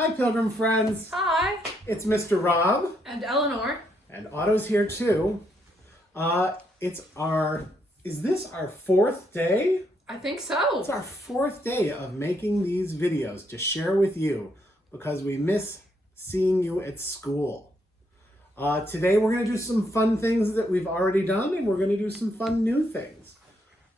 Hi, Pilgrim friends. Hi. It's Mr. Rob. And Eleanor. And Otto's here too. Is this our fourth day? I think so. It's our fourth day of making these videos to share with you because we miss seeing you at school. Today we're going to do some fun things that we've already done, and we're going to do some fun new things.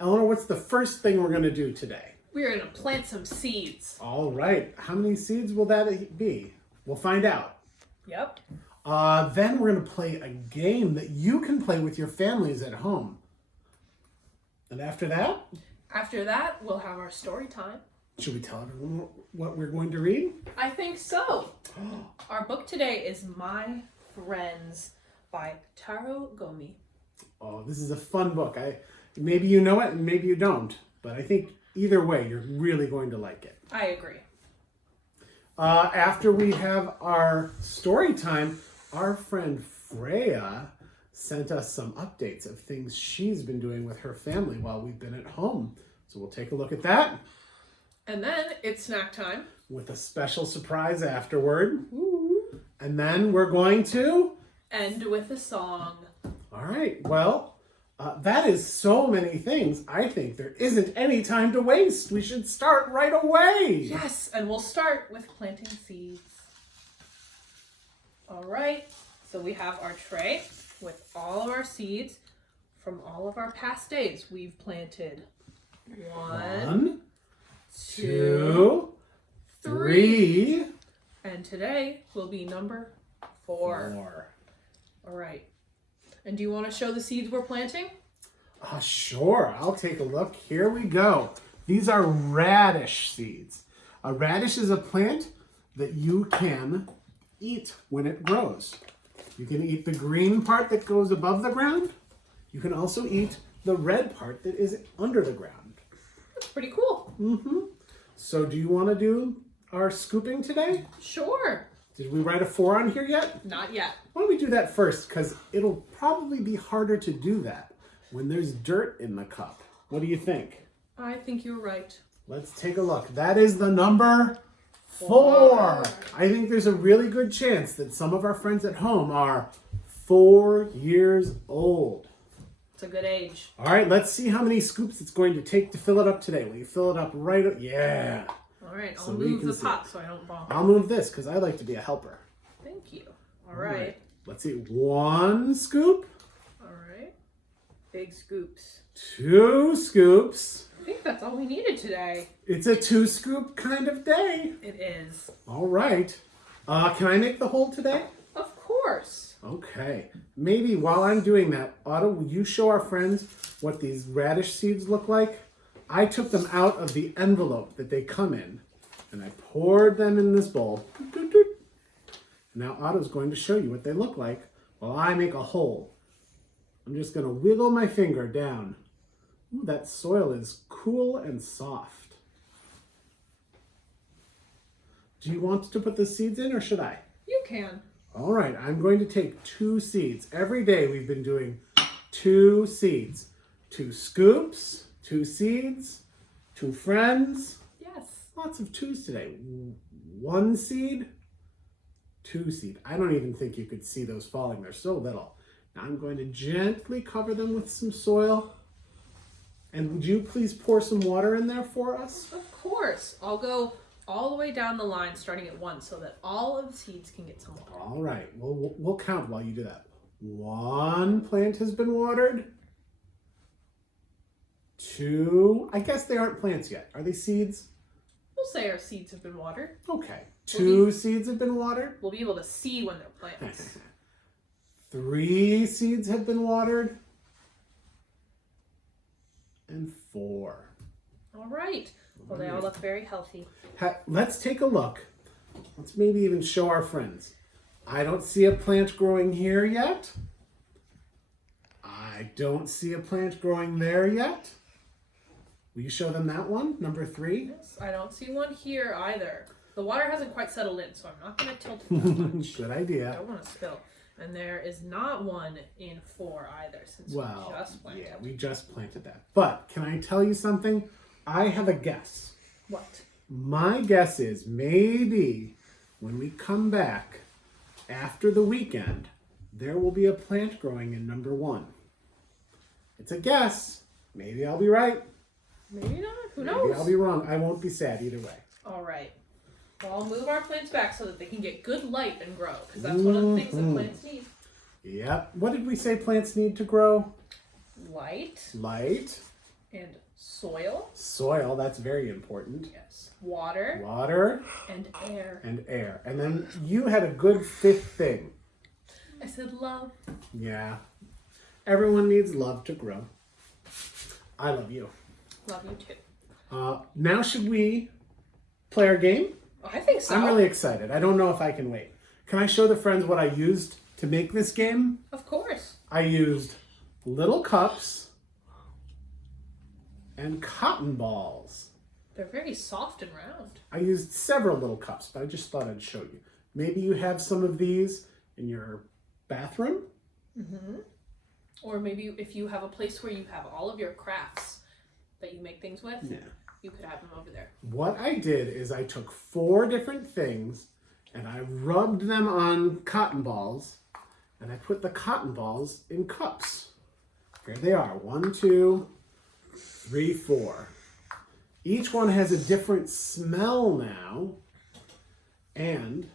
Eleanor, what's the first thing we're going to do today? We're going to plant some seeds. All right. How many seeds will that be? We'll find out. Yep. Then we're going to play a game that you can play with your families at home. And after that? After that, we'll have our story time. Should we tell everyone what we're going to read? I think so. Our book today is My Friends by Taro Gomi. Oh, this is a fun book. Maybe you know it and maybe you don't. But I think either way, you're really going to like it. I agree. After we have our story time, our friend Freyja sent us some updates of things she's been doing with her family while we've been at home. So we'll take a look at that. And then it's snack time. With a special surprise afterward. Ooh. And then we're going to end with a song. All right. Well, that is so many things. I think there isn't any time to waste. We should start right away. Yes, and we'll start with planting seeds. All right. So we have our tray with all of our seeds from all of our past days. We've planted one, two, three. And today will be number four. All right. And do you want to show the seeds we're planting? Sure. I'll take a look. Here we go. These are radish seeds. A radish is a plant that you can eat when it grows. You can eat the green part that goes above the ground. You can also eat the red part that is under the ground. That's pretty cool. Mm-hmm. So do you want to do our scooping today? Sure. Did we write a 4 on here yet? Not yet. Why don't we do that first? Because it'll probably be harder to do that when there's dirt in the cup. What do you think? I think you're right. Let's take a look. That is the number 4. I think there's a really good chance that some of our friends at home are 4 years old. It's a good age. All right, let's see how many scoops it's going to take to fill it up today. Will you fill it up right up? Yeah. All right, I'll move the pot so I don't bump. I'll move this because I like to be a helper. Thank you. All right. Let's see. 1 scoop. All right. Big scoops. 2 scoops. I think that's all we needed today. It's a 2 scoop kind of day. It is. All right. Can I make the hole today? Of course. Okay. Maybe while I'm doing that, Otto, will you show our friends what these radish seeds look like? I took them out of the envelope that they come in, and I poured them in this bowl. Now Otto's going to show you what they look like while I make a hole. I'm just going to wiggle my finger down. Ooh, that soil is cool and soft. Do you want to put the seeds in, or should I? You can. All right, I'm going to take 2 seeds. Every day we've been doing 2 seeds. 2 scoops, 2 seeds, 2 friends. Yes. Lots of 2s today. 1 seed, 2 seed. I don't even think you could see those falling. They're so little. Now I'm going to gently cover them with some soil. And would you please pour some water in there for us? Of course. I'll go all the way down the line starting at 1 so that all of the seeds can get some water. All right. We'll count while you do that. 1 plant has been watered. 2. I guess they aren't plants yet. Are they seeds? We'll say our seeds have been watered. Okay. 2 seeds have been watered. We'll be able to see when they're plants. 3 seeds have been watered. And 4. All right. Well, they all look very healthy. Let's take a look. Let's maybe even show our friends. I don't see a plant growing here yet. I don't see a plant growing there yet. Will you show them that one, number 3? Yes, I don't see one here either. The water hasn't quite settled in, so I'm not going to tilt it that much. Good I idea. don't want to spill. And there is not one in 4 either, since we just planted. Yeah, we just planted that. But can I tell you something? I have a guess. What? My guess is maybe when we come back after the weekend, there will be a plant growing in number 1. It's a guess. Maybe I'll be right. Maybe not. Who Maybe knows? I'll be wrong. I won't be sad either way. All right. Well, I'll move our plants back so that they can get good light and grow, because that's one of the things that plants need. Yep. What did we say plants need to grow? Light. Light. And soil. Soil, that's very important. Yes. Water. Water. And air. And air. And then you had a good 5th thing. I said love. Yeah. Everyone needs love to grow. I love you. Love you too. Now should we play our game? Oh, I think so. I'm really excited. I don't know if I can wait. Can I show the friends what I used to make this game? Of course. I used little cups and cotton balls. They're very soft and round. I used several little cups, but I just thought I'd show you. Maybe you have some of these in your bathroom. Mm-hmm. Or maybe if you have a place where you have all of your crafts that you make things with, you could have them over there. What I did is I took 4 different things and I rubbed them on cotton balls and I put the cotton balls in cups. Here they are. 1, 2, 3, 4. Each one has a different smell now. And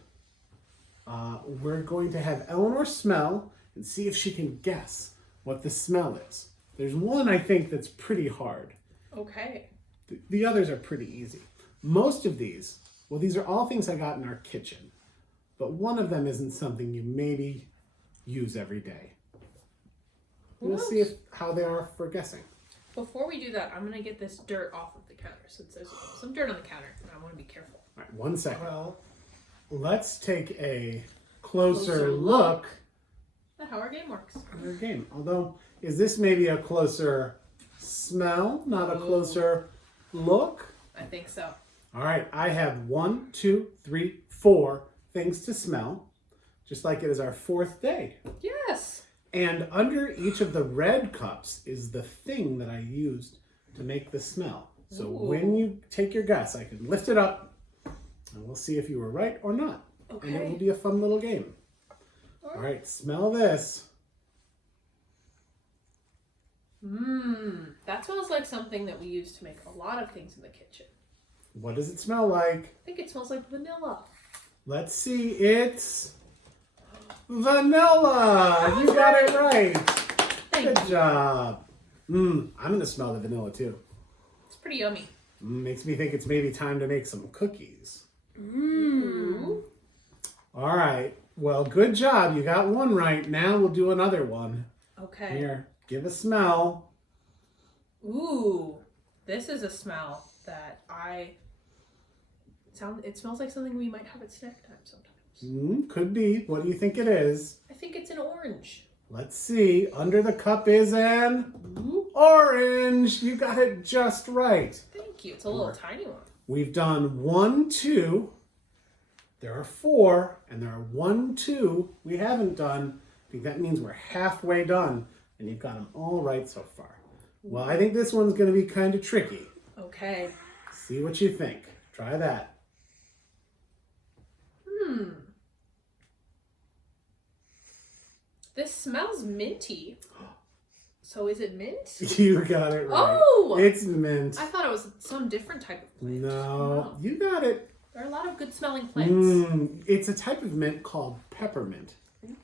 we're going to have Eleanor smell and see if she can guess what the smell is. There's one I think that's pretty hard. Okay. The others are pretty easy. Most of these, well, these are all things I got in our kitchen, but one of them isn't something you maybe use every day. We'll see how they are for guessing. Before we do that, I'm going to get this dirt off of the counter, since there's some dirt on the counter, and I want to be careful. All right, 1 second. Well, let's take a closer look at how our game works. at our game. Although, is this maybe a closer smell, not a closer look? I think so. All right, I have 1, 2, 3, 4 things to smell, just like it is our 4th day. Yes. And under each of the red cups is the thing that I used to make the smell. So when you take your guess, I can lift it up and we'll see if you were right or not. Okay. And it will be a fun little game. All right, smell this. That smells like something that we use to make a lot of things in the kitchen. What does it smell like? I think it smells like vanilla. Let's see, it's vanilla. You got it right. Good job. I'm going to smell the vanilla too. It's pretty yummy. Makes me think it's maybe time to make some cookies. All right. Well, good job. You got one right. Now we'll do another one. Okay. Here, give a smell. Ooh, this is a smell that it smells like something we might have at snack time sometimes. Could be. What do you think it is? I think it's an orange. Let's see. Under the cup is an orange. You got it just right. Thank you. It's a little tiny one. We've done 1, 2. There are 4, and there are 1, 2 we haven't done. I think that means we're halfway done, and you've got them all right so far. Well, I think this one's going to be kind of tricky. Okay. See what you think. Try that. This smells minty. So is it mint? You got it right. Oh! It's mint. I thought it was some different type of plant. No, you got it. There are a lot of good smelling plants. It's a type of mint called peppermint.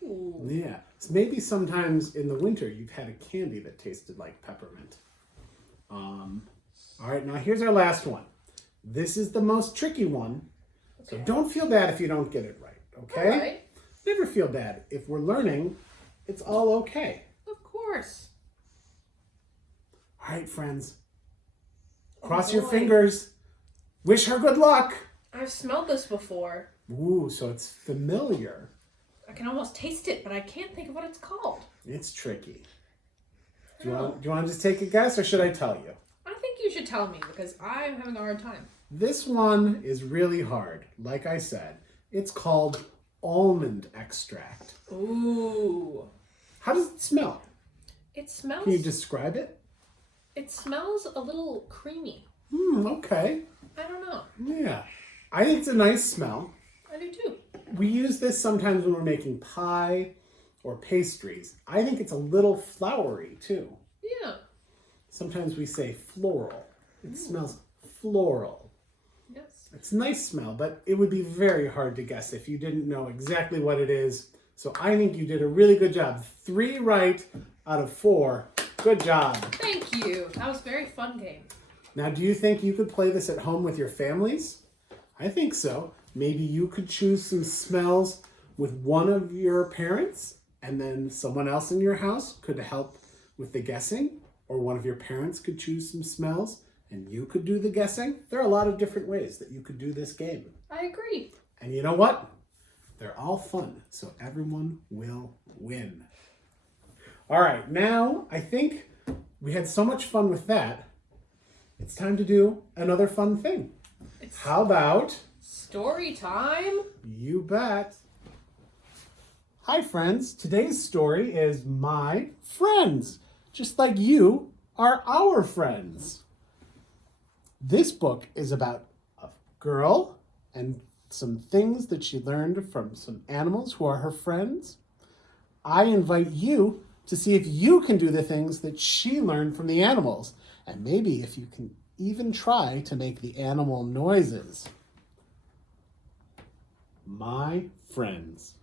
Ooh. Yeah. So maybe sometimes in the winter you've had a candy that tasted like peppermint. All right, now here's our last one. This is the most tricky one. So don't feel bad if you don't get it right, okay? All right. Never feel bad. If we're learning, it's all okay. Of course. All right, friends. Cross your fingers. Wish her good luck. I've smelled this before. Ooh, so it's familiar. I can almost taste it, but I can't think of what it's called. It's tricky. Do you want to just take a guess, or should I tell you? I think you should tell me, because I'm having a hard time. This one is really hard. Like I said, it's called almond extract. Ooh. How does it smell? It smells... Can you describe it? It smells a little creamy. Okay. I don't know. Yeah. I think it's a nice smell. I do too. We use this sometimes when we're making pie or pastries. I think it's a little flowery too. Yeah. Sometimes we say floral. It smells floral. Yes. It's a nice smell, but it would be very hard to guess if you didn't know exactly what it is. So I think you did a really good job. 3 right out of 4. Good job. Thank you. That was a very fun game. Now, do you think you could play this at home with your families? I think so. Maybe you could choose some smells with one of your parents, and then someone else in your house could help with the guessing, or one of your parents could choose some smells and you could do the guessing. There are a lot of different ways that you could do this game. I agree. And you know what? They're all fun, so everyone will win. All right, now I think we had so much fun with that. It's time to do another fun thing. How about story time? You bet. Hi, friends. Today's story is My Friends, just like you are our friends. This book is about a girl and some things that she learned from some animals who are her friends. I invite you to see if you can do the things that she learned from the animals, and maybe if you can even try to make the animal noises. My Friends.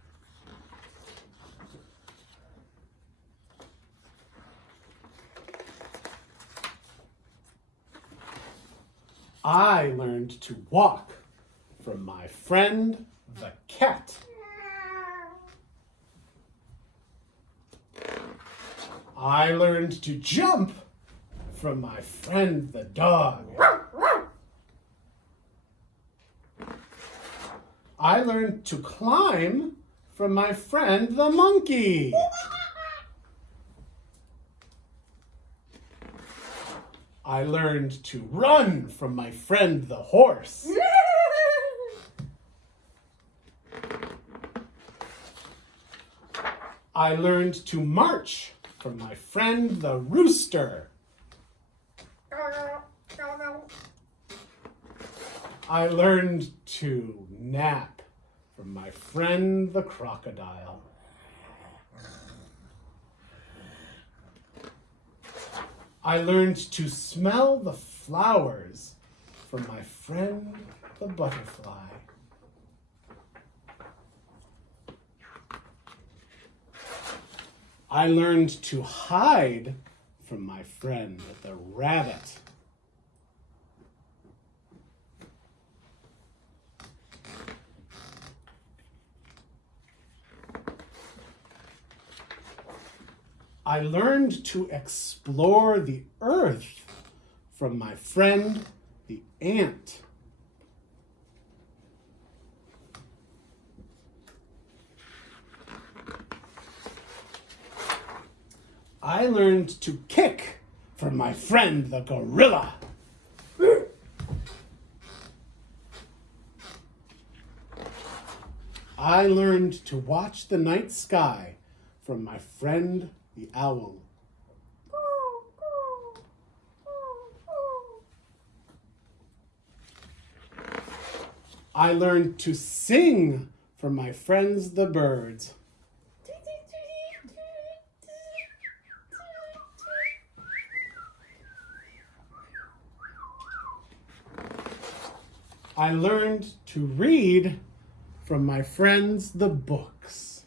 I learned to walk from my friend the cat. I learned to jump from my friend the dog. I learned to climb from my friend the monkey. I learned to run from my friend the horse. I learned to march from my friend the rooster. I learned to nap from my friend the crocodile. I learned to smell the flowers from my friend the butterfly. I learned to hide from my friend the rabbit. I learned to explore the earth from my friend the ant. I learned to kick from my friend the gorilla. I learned to watch the night sky from my friend the owl. I learned to sing from my friends the birds. I learned to read from my friends the books.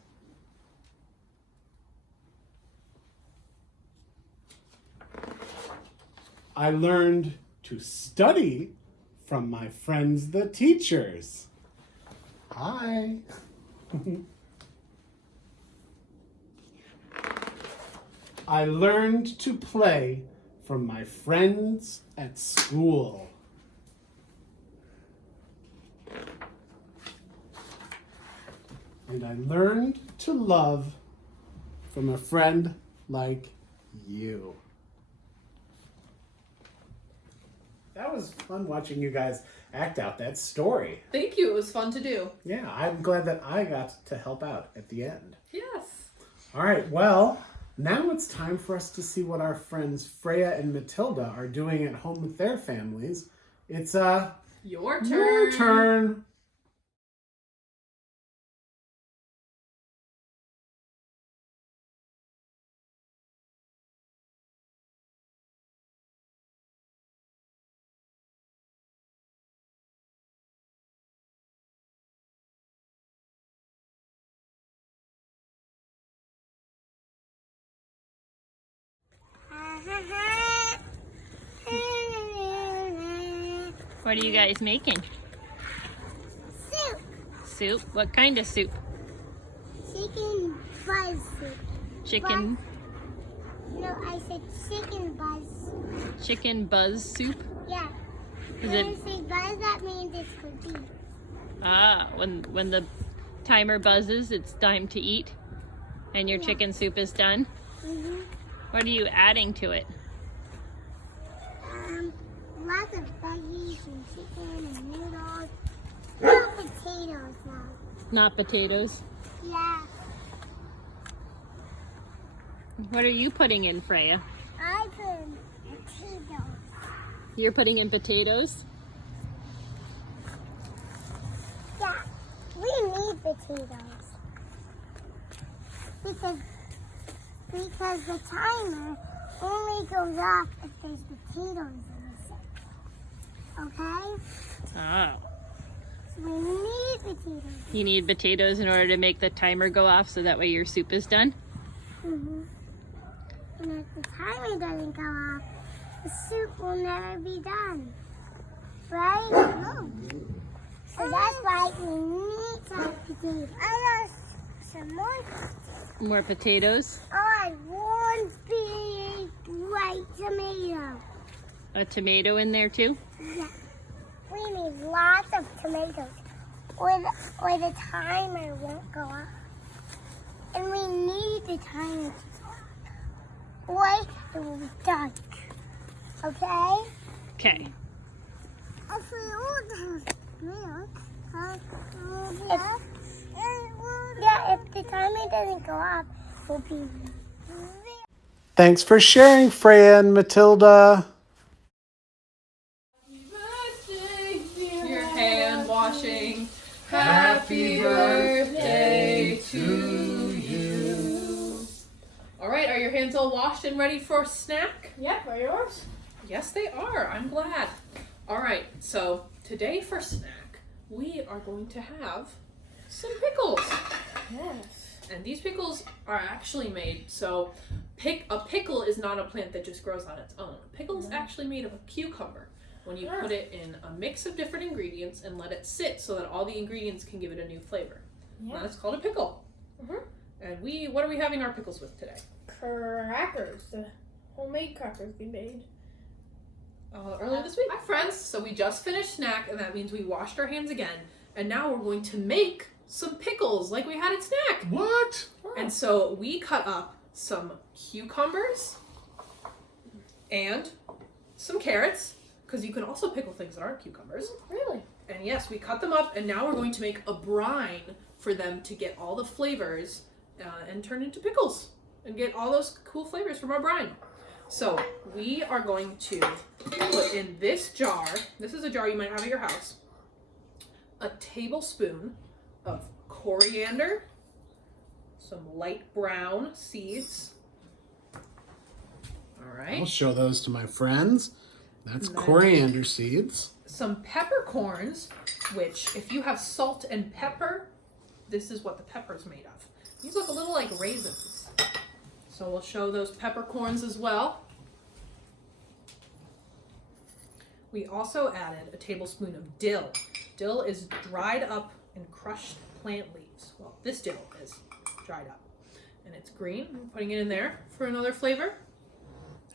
I learned to study from my friends the teachers. Hi. I learned to play from my friends at school. And I learned to love from a friend like you. That was fun watching you guys act out that story. Thank you. It was fun to do. Yeah, I'm glad that I got to help out at the end. Yes. All right, well, now it's time for us to see what our friends Freyja and Mathilde are doing at home with their families. It's your turn. Your turn. What are you guys making? Soup. Soup? What kind of soup? Chicken buzz soup. Chicken. No, I said chicken buzz. Chicken buzz soup? Yeah. Is When it? I say buzz, that means it's cookie. Ah, when the timer buzzes, it's time to eat, and your Yeah. chicken soup is done. Mm-hmm. What are you adding to it? Lots of veggies and chicken and noodles. No potatoes now. Not potatoes. Yeah. What are you putting in, Freyja? I put potatoes. You're putting in potatoes? Yeah. We need potatoes. Because the timer only goes off if there's potatoes in the soup. Okay? Oh. So we need potatoes. You need potatoes in order to make the timer go off so that way your soup is done? Mm-hmm. And if the timer doesn't go off, the soup will never be done. Right? No. So that's why we need some potatoes. I got some more. More potatoes? I want big white tomato. A tomato in there too? Yeah. We need lots of tomatoes, or the timer won't go off. And we need the timer to go off, or it will be done. Okay? Okay. If the timer doesn't go off, we'll be. Thanks for sharing, Freyja and Mathilde. Your hand washing. Happy birthday to you. All right, are your hands all washed and ready for a snack? Yep, are yours? Yes, they are. I'm glad. All right, so today for snack, we are going to have some pickles. Yes. And these pickles are actually made, so a pickle is not a plant that just grows on its own. A pickle is actually made of a cucumber. When you put it in a mix of different ingredients and let it sit so that all the ingredients can give it a new flavor. Yeah. That's called a pickle. And what are we having our pickles with today? Crackers. The homemade crackers we made. Earlier this week. Hi friends, so we just finished snack and that means we washed our hands again. And now we're going to make some pickles like we had at snack. What? And so we cut up some cucumbers and some carrots, because you can also pickle things that aren't cucumbers. Really? And yes, we cut them up and now we're going to make a brine for them to get all the flavors and turn into pickles and get all those cool flavors from our brine. So we are going to put in this jar, this is a jar you might have at your house, a tablespoon of coriander, some light brown seeds. All right. I'll show those to my friends. That's Nice. coriander seeds. Some peppercorns, which if you have salt and pepper, this is what the pepper's made of. These look a little like raisins. So we'll show those peppercorns as well. We also added a tablespoon of dill. Dill is dried up and crushed plant leaves. Well, this dill is dried up. And it's green. I'm putting it in there for another flavor.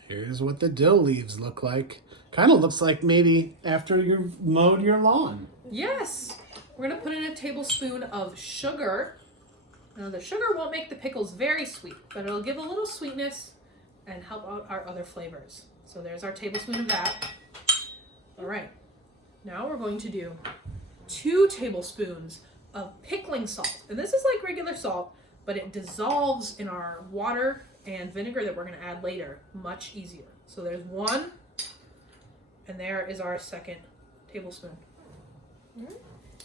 Here's what the dill leaves look like. Kind of looks like maybe after you've mowed your lawn. Yes! We're gonna put in a tablespoon of sugar. Now the sugar won't make the pickles very sweet, but it'll give a little sweetness and help out our other flavors. So there's our tablespoon of that. All right, now we're going to do 2 tablespoons of pickling salt. And this is like regular salt, but it dissolves in our water and vinegar that we're gonna add later much easier. So there's 1, and there is our 2nd tablespoon.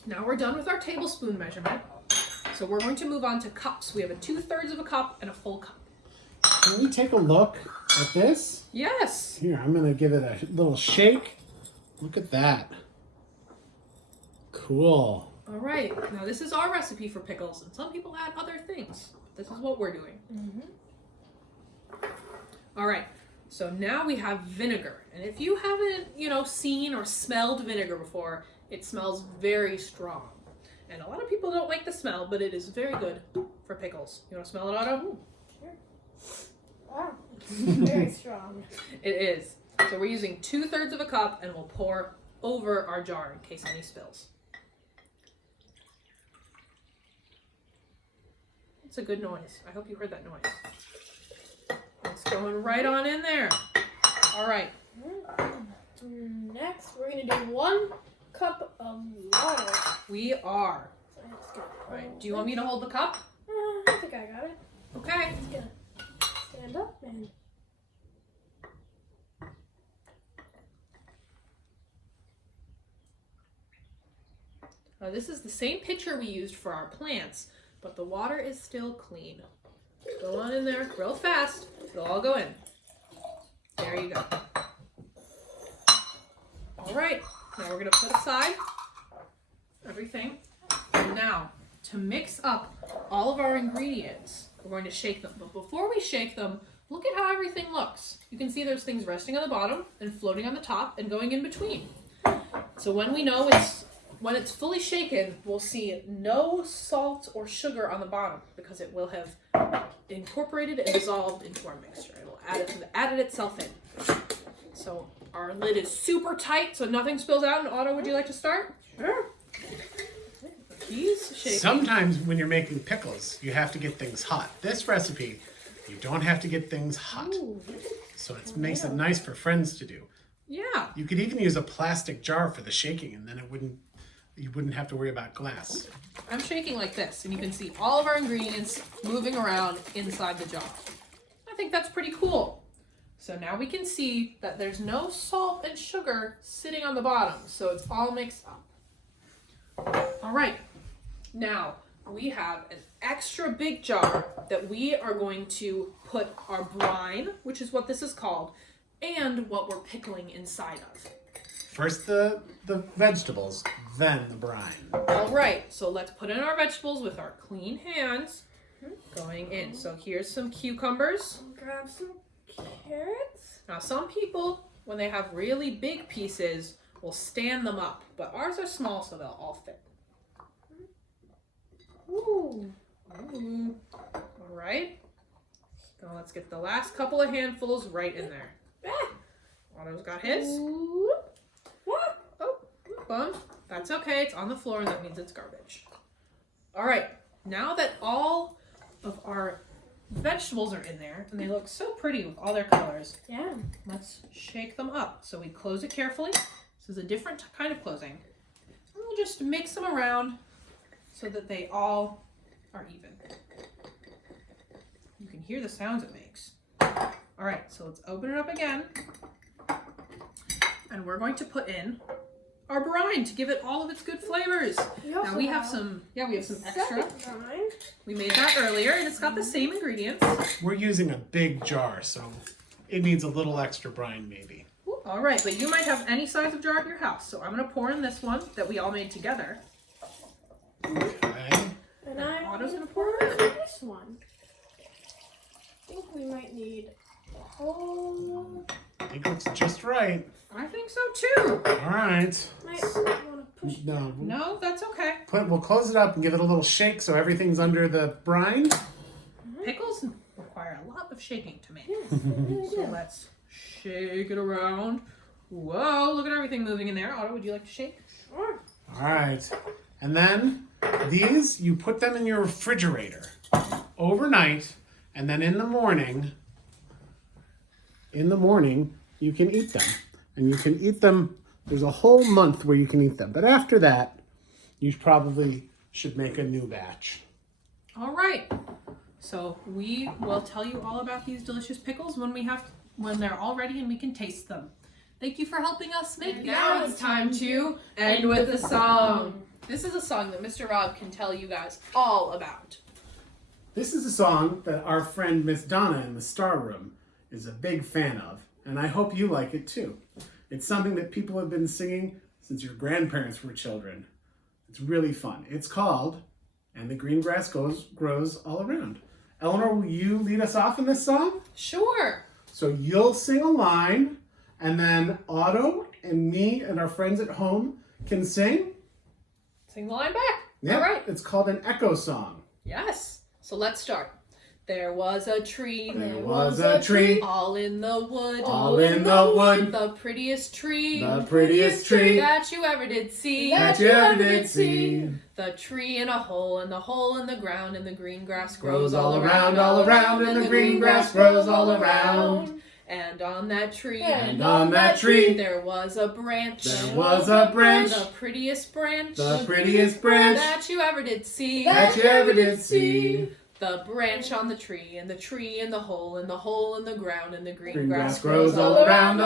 Now we're done with our tablespoon measurement. So we're going to move on to cups. We have a 2/3 of a cup and a full cup. Can we take a look at this? Yes. Here, I'm going to give it a little shake. Look at that. Cool. All right. Now this is our recipe for pickles, and some people add other things. This is what we're doing. All right. So now we have vinegar. And if you haven't, seen or smelled vinegar before, it smells very strong. And a lot of people don't like the smell, but it is very good for pickles. You want to smell it, Otto? Wow. Very strong. It is. So we're using 2/3 of a cup, and we'll pour over our jar in case any spills. It's a good noise. I hope you heard that noise. It's going right on in there. All right. Next, we're going to do 1 cup of water. We are. So I'm just gonna All right. Do you want me to hold the cup? I think I got it. Okay. Just gonna stand up and This is the same pitcher we used for our plants, but the water is still clean. Go on in there real fast. It'll all go in. There you go. All right. Now we're going to put aside everything. And now, to mix up all of our ingredients, we're going to shake them. But before we shake them, look at how everything looks. You can see there's things resting on the bottom and floating on the top and going in between. So when we know when it's fully shaken, we'll see no salt or sugar on the bottom because it will have incorporated and dissolved into our mixture. It will added itself in. So our lid is super tight so nothing spills out. And Otto, would you like to start? sure. He's shaking. Sometimes when you're making pickles, you have to get things hot. This recipe, you don't have to get things hot. Ooh. So it makes it nice for friends to do. Yeah. You could even use a plastic jar for the shaking, and then you wouldn't have to worry about glass. I'm shaking like this, and you can see all of our ingredients moving around inside the jar. I think that's pretty cool. So now we can see that there's no salt and sugar sitting on the bottom, so it's all mixed up. All right, now we have an extra big jar that we are going to put our brine, which is what this is called, and what we're pickling inside of. First the vegetables, then the brine. All right, so let's put in our vegetables with our clean hands going in. So here's some cucumbers. Grab some carrots. Now some people, when they have really big pieces, will stand them up, but ours are small so they'll all fit. Ooh. Ooh. All right. Now let's get the last couple of handfuls right in there. Otto's got his. Ooh. Ah. Oh, bum. That's okay. It's on the floor and that means it's garbage. All right. Now that all of our vegetables are in there and they look so pretty with all their colors, Yeah. let's shake them up. So we close it carefully. This is a different kind of closing. And we'll just mix them around so that they all are even. You can hear the sounds it makes. All right, so let's open it up again. And we're going to put in our brine to give it all of its good flavors. Now we have some extra. Second brine. We made that earlier and it's got the same ingredients. We're using a big jar, so it needs a little extra brine maybe. Ooh, all right, but you might have any size of jar at your house. So I'm going to pour in this one that we all made together. Okay. And I'm Otto's gonna gonna pour pour it. this one. I think we might need a whole. I think it's just right. I think so too. All right. Might want to push. No, No, that's okay. we'll close it up and give it a little shake so everything's under the brine. Pickles require a lot of shaking to make. Really So do. let's shake it around. Whoa, look at everything moving in there. Otto, would you like to shake? Sure. All right. And then these, you put them in your refrigerator overnight, and then in the morning, you can eat them. And you can eat them, there's a whole month where you can eat them. But after that, you probably should make a new batch. All right. So we will tell you all about these delicious pickles when they're all ready and we can taste them. Thank you for helping us make these. Now it's time to end with a song. This is a song that Mr. Rob can tell you guys all about. This is a song that our friend Miss Donna in the Star Room is a big fan of, and I hope you like it too. It's something that people have been singing since your grandparents were children. It's really fun. It's called "And the Green Grass Grows All Around." Eleanor, will you lead us off in this song? Sure. So you'll sing a line, and then Otto and me and our friends at home can sing. Sing the line back. Yeah, All right. it's called an echo song. Yes. So let's start. There was a tree. There was a tree. All in the wood. All in the wood. The prettiest tree. The prettiest tree That you ever did see. that you ever did see. The tree in a hole, and the hole in the ground, and the green grass Grows grows all around, and the green grass grows all around. And on that tree, And on that tree, there was a branch. there was a branch. The prettiest branch. The prettiest branch That you ever did see. that you ever did see. The branch on the tree, and the tree in the hole, and the hole in the ground, and the green Green grass grass grows all around,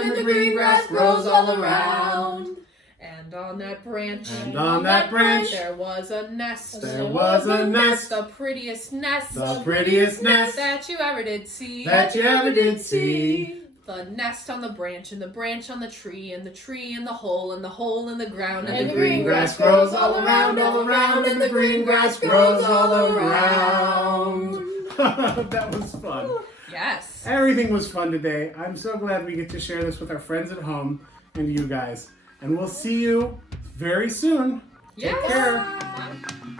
and the green grass grows all around. And on that branch, And on that branch, there was a nest. there was a nest. The prettiest nest. The prettiest nest That you ever did see. that you ever did see. The nest on the branch, and the branch on the tree, and the tree in the hole, and the hole in the ground, And the green grass grows all around, and the green grass grows all around. That was fun. Yes. Everything was fun today. I'm so glad we get to share this with our friends at home and you guys. And we'll see you very soon. Yes. Take care.